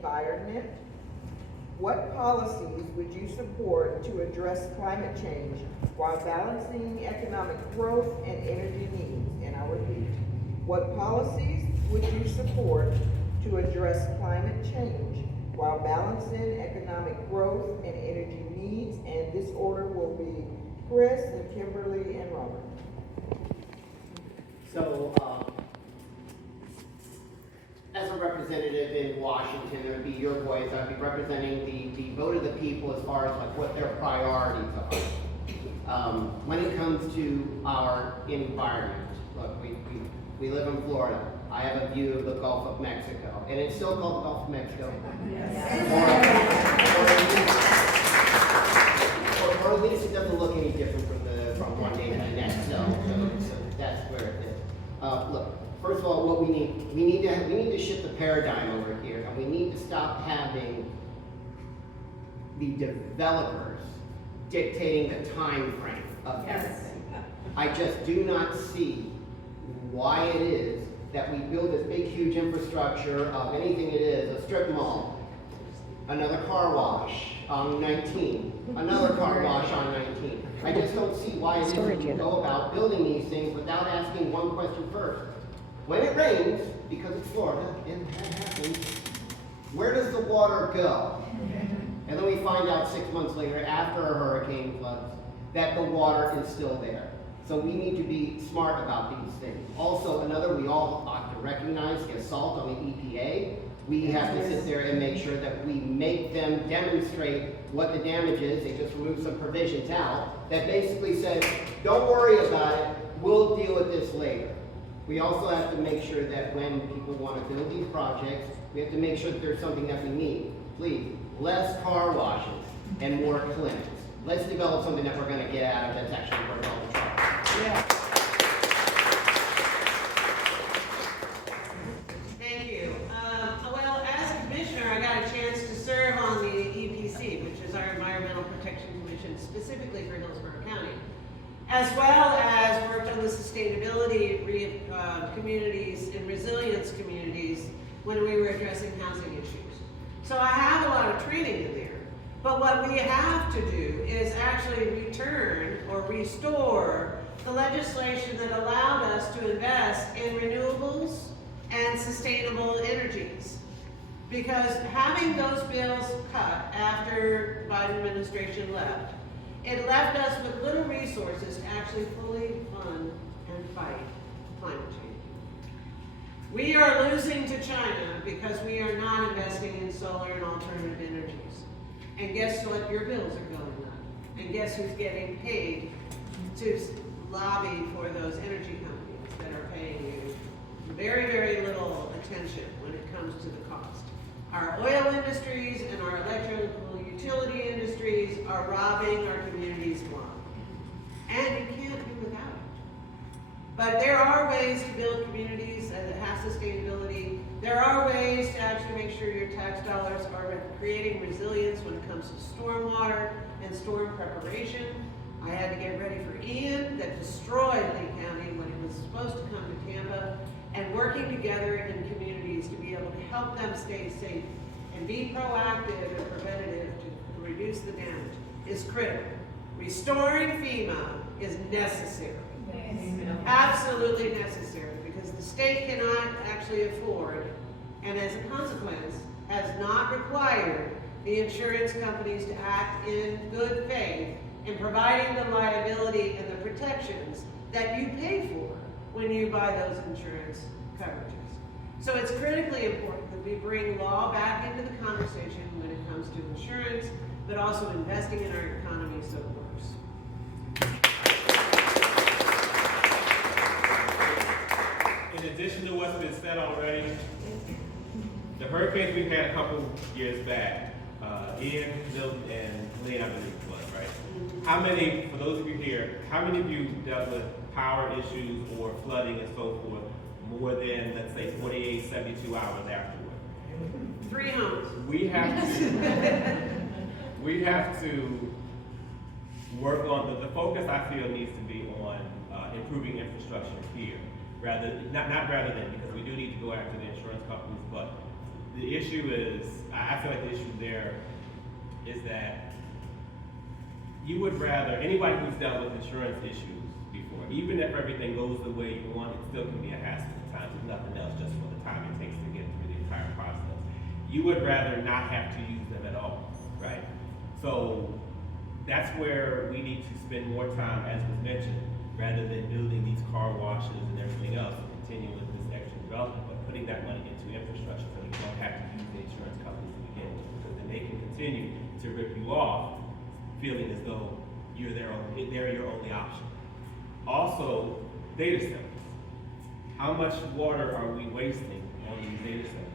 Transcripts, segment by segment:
environment? What policies would you support to address climate change while balancing economic growth and energy needs? And I'll repeat, what policies would you support to address climate change while balancing economic growth and energy needs? And this order will be Chris and Kimberly and Robert. So, as a representative in Washington, it would be your voice. I'd be representing the vote of the people as far as like what their priorities are. When it comes to our environment, look, we live in Florida. I have a view of the Gulf of Mexico, and it's still called the Gulf of Mexico. Yes. Or at least it doesn't look any different from one day to the next. So that's where it is. Look, first of all, what we need to shift the paradigm over here, and we need to stop having the developers dictating the time frame of everything. I just do not see why it is that we build this big, huge infrastructure of anything it is, a strip mall, another car wash on 19, another car wash on 19. I just don't see why it is that we go about building these things without asking one question first. When it rains, because it's Florida, and that happens, where does the water go? And then we find out 6 months later, after a hurricane floods, that the water is still there. So we need to be smart about these things. Also, we all ought to recognize the assault on the EPA. We have to sit there and make sure that we make them demonstrate what the damage is. They just removed some provisions out that basically said, don't worry about it, we'll deal with this later. We also have to make sure that when people want to build these projects, we have to make sure that there's something that we need. Please, less car washes and more clinics. Let's develop something that we're going to get out of that's actually worth all the trouble. Yeah. Thank you. Well, as a commissioner, I got a chance to serve on the EPC, which is our Environmental Protection Commission, specifically for Hillsborough County, as well as worked on the sustainability communities and resilience communities when we were addressing housing issues. So I have a lot of training in there. But what we have to do is actually return or restore the legislation that allowed us to invest in renewables and sustainable energies. Because having those bills cut after the Biden administration left, it left us with little resources to actually fully fund and fight climate change. We are losing to China because we are not investing in solar and alternative energies. And guess what? Your bills are going up. And guess who's getting paid to lobby for those energy companies that are paying you very, very little attention when it comes to the cost? Our oil industries and our electrical utility industries are robbing our communities blind. And you can't do without it. But there are ways to build communities that have sustainability. There are ways to actually make sure your tax dollars are creating resilience when it comes to stormwater and storm preparation. I had to get ready for Ian that destroyed Lee County when it was supposed to come to Tampa, and working together in communities to be able to help them stay safe and be proactive and preventative to reduce the damage is critical. Restoring FEMA is necessary. Absolutely necessary, because the state cannot actually afford, and as a consequence, has not required the insurance companies to act in good faith in providing the liability and the protections that you pay for when you buy those insurance coverages. So it's critically important that we bring law back into the conversation when it comes to insurance, but also investing in our economy so it works. In addition to what's been said already, the hurricanes we've had a couple years back, Ian, Milton, and Helene, I believe it was, right? How many, for those of you here, how many of you dealt with power issues or flooding and so forth more than, let's say, 48, 72 hours afterward? 3 homes. We have to work on, the focus I feel needs to be on improving infrastructure here. Not rather than, because we do need to go after the insurance companies, but the issue is, I feel like the issue there is that you would rather, anybody who's dealt with insurance issues before, even if everything goes the way you want, it still can be a hassle at times, if nothing else, just for the time it takes to get through the entire process. You would rather not have to use them at all, right? So that's where we need to spend more time, as was mentioned, rather than building these car washes and everything else, and continuing with this extra development, but putting that money into infrastructure so you don't have to use the insurance companies to begin with, because then they can continue to rip you off, feeling as though they're your only option. Also, data centers. How much water are we wasting on these data centers?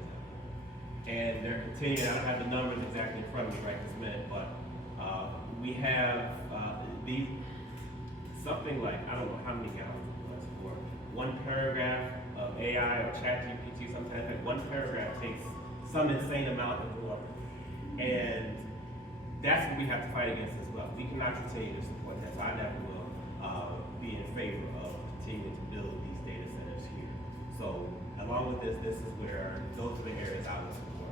And they're continuing, I don't have the numbers exactly in front of me right this minute, but we have these, something like, I don't know how many gallons it was for one paragraph of AI or ChatGPT, sometimes like one paragraph takes some insane amount of water. And that's what we have to fight against as well. We cannot continue to support that, so I never will be in favor of continuing to build these data centers here. So along with this, this is where, those are the areas I would support.